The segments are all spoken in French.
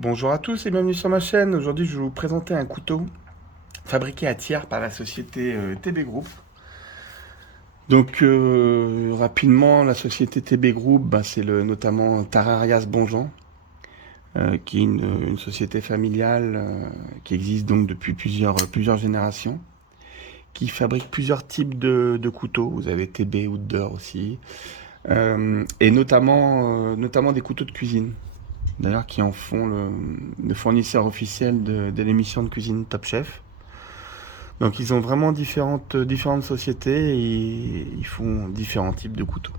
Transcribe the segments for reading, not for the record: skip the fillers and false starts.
Bonjour à tous et bienvenue sur ma chaîne. Aujourd'hui, je vais vous présenter un couteau fabriqué à Thiers par la société TB Group. Donc, rapidement, la société TB Group, c'est notamment Tararias Bonjean, qui est une société familiale qui existe donc depuis plusieurs générations, qui fabrique plusieurs types de couteaux. Vous avez TB Outdoor aussi, et notamment des couteaux de cuisine. D'ailleurs, qui en font le fournisseur officiel de l'émission de cuisine Top Chef. Donc, ils ont vraiment différentes sociétés et ils font différents types de couteaux.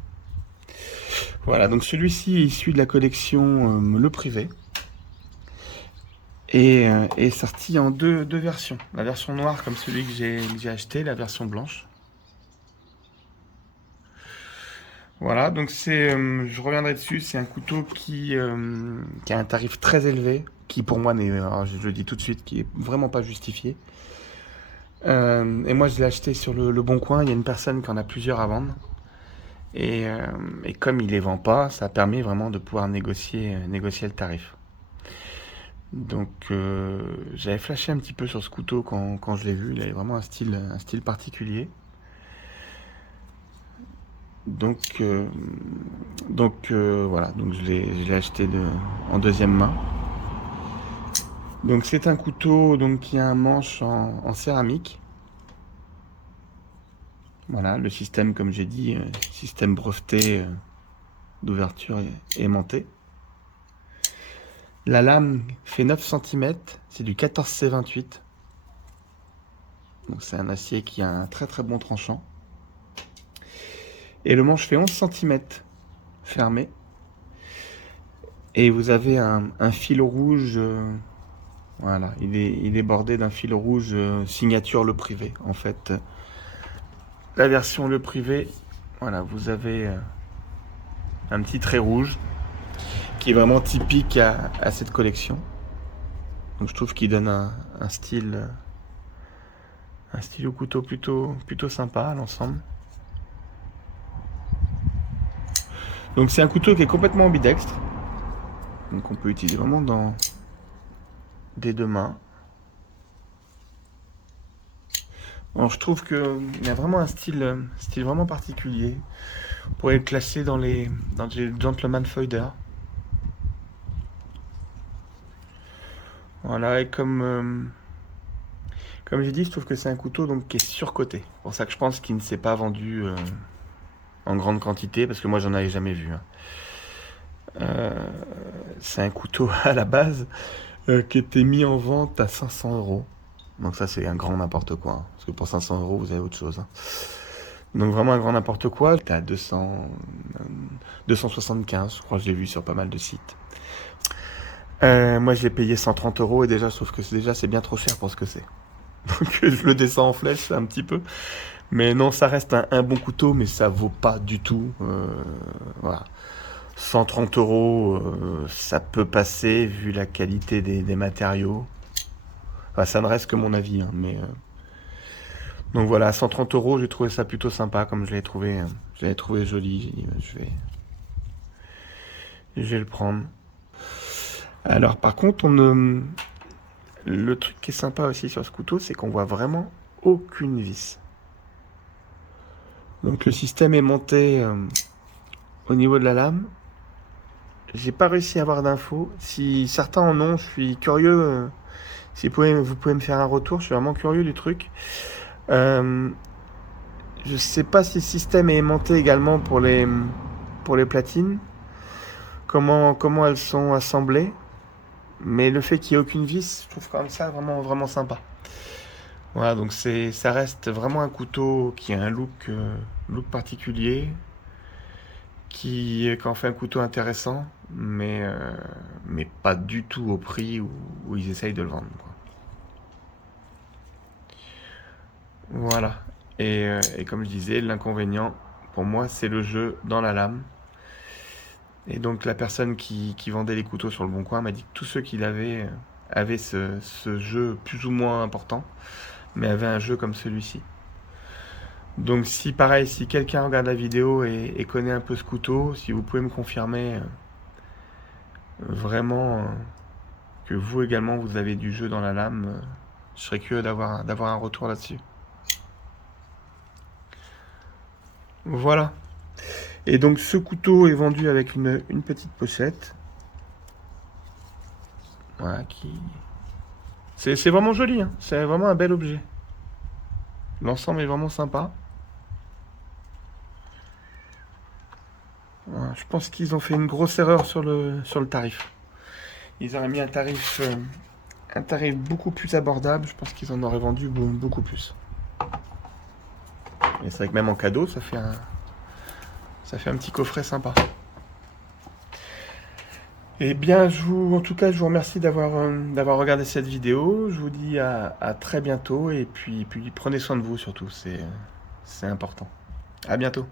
Voilà, donc celui-ci est issu de la collection Le Privé et est sorti en deux versions. La version noire, comme celui que j'ai acheté, la version blanche. Voilà, donc je reviendrai dessus, c'est un couteau qui a un tarif très élevé, qui pour moi alors je le dis tout de suite, qui est vraiment pas justifié. Et moi je l'ai acheté sur le Bon Coin, il y a une personne qui en a plusieurs à vendre. Et comme il les vend pas, ça permet vraiment de pouvoir négocier le tarif. Donc j'avais flashé un petit peu sur ce couteau quand je l'ai vu, il avait vraiment un style particulier. Donc, voilà, donc je l'ai acheté en deuxième main. Donc c'est un couteau donc, qui a un manche en céramique. Voilà, le système, comme j'ai dit, système breveté d'ouverture aimantée. La lame fait 9 cm, c'est du 14C28. Donc c'est un acier qui a un très très bon tranchant. Et le manche fait 11 cm fermé. Et vous avez un fil rouge, voilà, il est bordé d'un fil rouge signature Le Privé. En fait, la version Le Privé, voilà, vous avez un petit trait rouge qui est vraiment typique à cette collection. Donc je trouve qu'il donne un style au couteau plutôt sympa à l'ensemble. Donc c'est un couteau qui est complètement ambidextre. Donc on peut utiliser vraiment des deux mains. Alors, je trouve qu'il y a vraiment un style vraiment particulier. On pourrait le classer dans les gentleman foider. Voilà, et comme j'ai dit, je trouve que c'est un couteau donc, qui est surcoté. C'est pour ça que je pense qu'il ne s'est pas vendu en grande quantité, parce que moi j'en avais jamais vu. C'est un couteau à la base qui était mis en vente à 500 €. Donc ça c'est un grand n'importe quoi, hein, parce que pour 500 € vous avez autre chose. Hein. Donc vraiment un grand n'importe quoi. T'es à 275, je crois que je l'ai vu sur pas mal de sites. Moi j'ai payé 130 € et déjà je trouve que c'est bien trop cher pour ce que c'est. Donc je le descends en flèche un petit peu. Mais non, ça reste un bon couteau, mais ça vaut pas du tout. Voilà. 130 €, ça peut passer vu la qualité des matériaux. Enfin, ça ne reste que mon avis, hein, mais donc voilà, à 130 €, j'ai trouvé ça plutôt sympa, comme je l'avais trouvé joli. J'ai dit, je vais le prendre. Alors, par contre, le truc qui est sympa aussi sur ce couteau, c'est qu'on voit vraiment aucune vis. Donc, le système est monté au niveau de la lame. J'ai pas réussi à avoir d'infos. Si certains en ont, je suis curieux. Si vous pouvez me faire un retour, je suis vraiment curieux du truc. Je sais pas si le système est aimanté également pour les platines. Comment elles sont assemblées. Mais le fait qu'il n'y ait aucune vis, je trouve quand même ça vraiment, vraiment sympa. Voilà, donc ça reste vraiment un couteau qui a un look particulier, qui en fait un couteau intéressant, mais pas du tout au prix où ils essayent de le vendre, quoi. Voilà. Et comme je disais, l'inconvénient, pour moi, c'est le jeu dans la lame. Et donc la personne qui vendait les couteaux sur le Bon Coin m'a dit que tous ceux qu'il avait avaient ce jeu plus ou moins important, mais avaient un jeu comme celui-ci. Donc si pareil, si quelqu'un regarde la vidéo et connaît un peu ce couteau, si vous pouvez me confirmer vraiment que vous également vous avez du jeu dans la lame. Je serais curieux d'avoir un retour là-dessus. Voilà. Et donc ce couteau est vendu avec une petite pochette. Voilà, c'est vraiment joli, hein. C'est vraiment un bel objet. L'ensemble est vraiment sympa. Voilà, je pense qu'ils ont fait une grosse erreur sur le tarif. Ils auraient mis un tarif beaucoup plus abordable. Je pense qu'ils en auraient vendu beaucoup plus. Et c'est vrai que même en cadeau, ça fait un petit coffret sympa. Eh bien, en tout cas, je vous remercie d'avoir regardé cette vidéo. Je vous dis à très bientôt et puis prenez soin de vous surtout, c'est important. À bientôt.